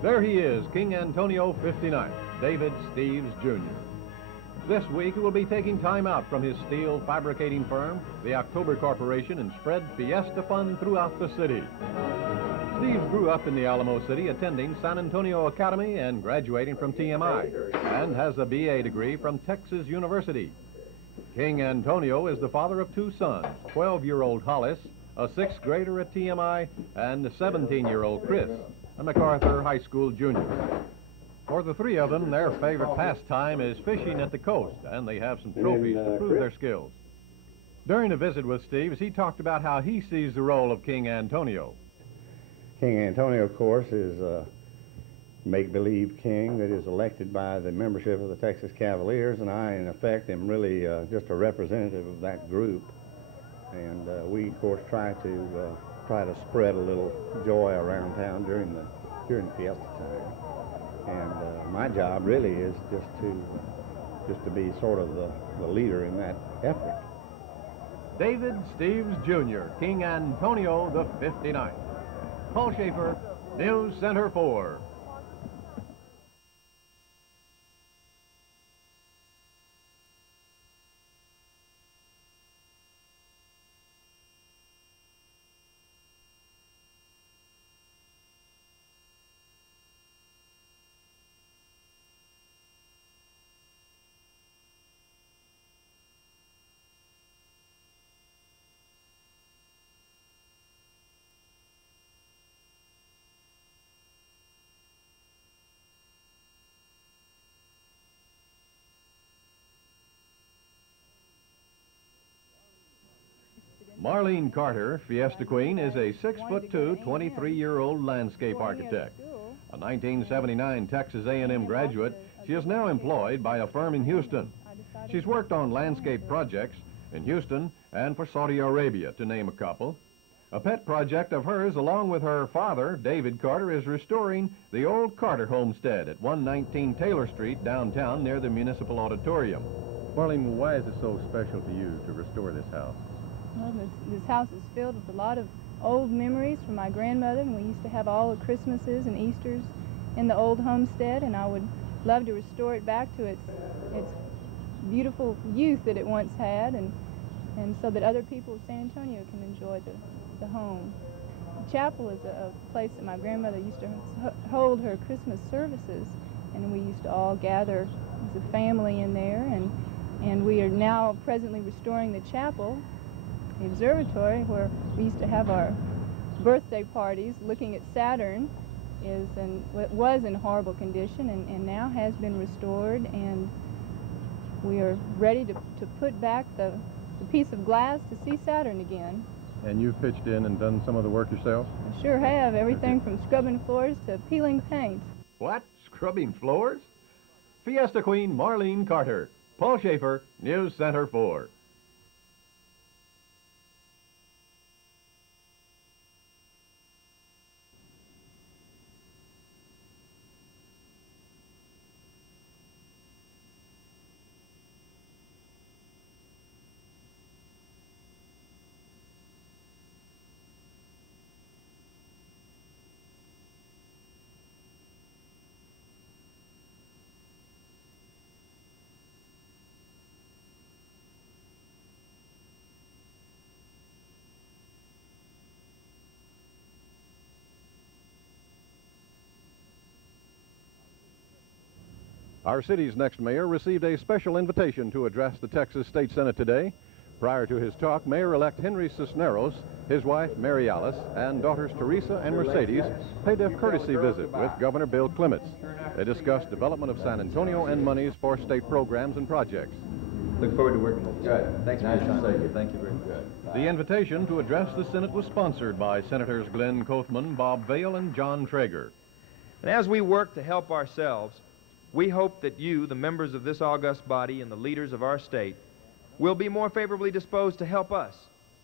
There he is, King Antonio 59, David Steves, Jr. This week he will be taking time out from his steel fabricating firm, the October Corporation, and spread fiesta fun throughout the city. Steves grew up in the Alamo City, attending San Antonio Academy and graduating from TMI, and has a BA degree from Texas University. King Antonio is the father of two sons, 12-year-old Hollis, a sixth grader at TMI, and a 17-year-old Chris, a MacArthur High School junior. For the three of them, their favorite pastime is fishing at the coast, and they have some trophies to prove their skills. During a visit with Steves, he talked about how he sees the role of King Antonio. King Antonio, of course, is a make-believe king that is elected by the membership of the Texas Cavaliers, and I, in effect, am really just a representative of that group. And we, of course, try to spread a little joy around town during fiesta time. And my job really is just to be sort of the leader in that effort. David Steves, Jr., King Antonio the 59th. Paul Schaefer, News Center 4. Marlene Carter, Fiesta Queen, is a 6'2", 23-year-old landscape architect. A 1979 Texas A&M graduate, she is now employed by a firm in Houston. She's worked on landscape projects in Houston and for Saudi Arabia, to name a couple. A pet project of hers, along with her father, David Carter, is restoring the old Carter homestead at 119 Taylor Street downtown near the Municipal Auditorium. Marlene, why is it so special to you to restore this house? Well, this house is filled with a lot of old memories from my grandmother, and we used to have all the Christmases and Easters in the old homestead, and I would love to restore it back to its beautiful youth that it once had, and so that other people of San Antonio can enjoy the home. The chapel is a place that my grandmother used to hold her Christmas services, and we used to all gather as a family in there, and we are now presently restoring the chapel. The observatory, where we used to have our birthday parties looking at Saturn, was in horrible condition, and now has been restored, and we are ready to put back the piece of glass to see Saturn again. And you've pitched in and done some of the work yourself? I sure have, everything from scrubbing floors to peeling paint. What? Scrubbing floors? Fiesta Queen Marlene Carter. Paul Schaefer, News Center 4. Our city's next mayor received a special invitation to address the Texas State Senate today. Prior to his talk, Mayor-elect Henry Cisneros, his wife Mary Alice, and daughters Teresa and Mercedes paid a courtesy visit with Governor Bill Clements. They discussed development of San Antonio and monies for state programs and projects. Look forward to working with you. Good. Thanks for Nice your to time. see you. Thank you very much. The invitation to address the Senate was sponsored by Senators Glenn Kothman, Bob Vail, and John Traeger. And as we work to help ourselves, we hope that you, the members of this august body and the leaders of our state, will be more favorably disposed to help us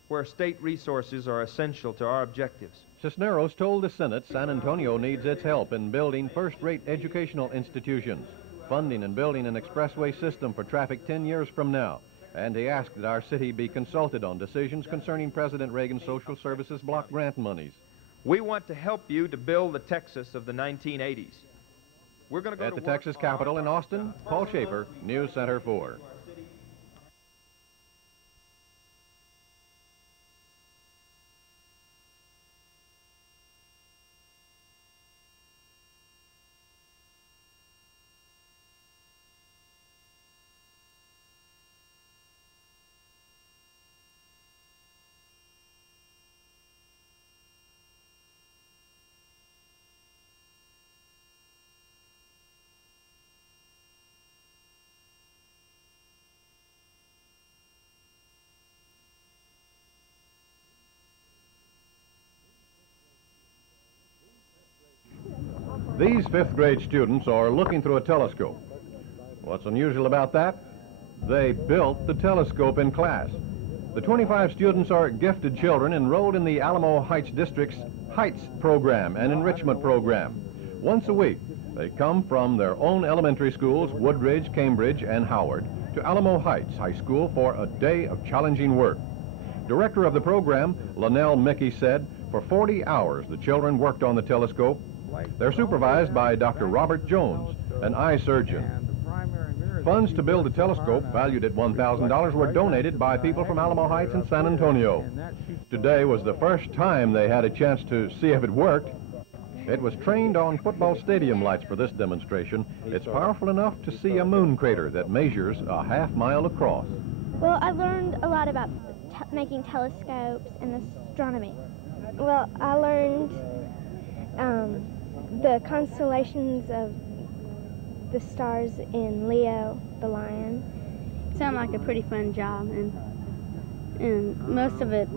where state resources are essential to our objectives. Cisneros told the Senate San Antonio needs its help in building first-rate educational institutions, funding and building an expressway system for traffic 10 years from now, and he asked that our city be consulted on decisions concerning President Reagan's social services block grant monies. We want to help you to build the Texas of the 1980s. We're going to go At to the work Texas on Capitol in Austin, Paul Schaefer, News Center 4. These fifth grade students are looking through a telescope. What's unusual about that? They built the telescope in class. The 25 students are gifted children enrolled in the Alamo Heights District's Heights program and enrichment program. Once a week, they come from their own elementary schools, Woodridge, Cambridge, and Howard, to Alamo Heights High School for a day of challenging work. Director of the program, Linnell Mickey, said for 40 hours the children worked on the telescope. They're supervised by Dr. Robert Jones, an eye surgeon. Funds to build the telescope, valued at $1,000, were donated by people from Alamo Heights and San Antonio. Today was the first time they had a chance to see if it worked. It was trained on football stadium lights for this demonstration. It's powerful enough to see a moon crater that measures a half-mile across. Well, I learned a lot about making telescopes and astronomy. Well, I learned the constellations of the stars in Leo, the lion. Sounded like a pretty fun job, and most of it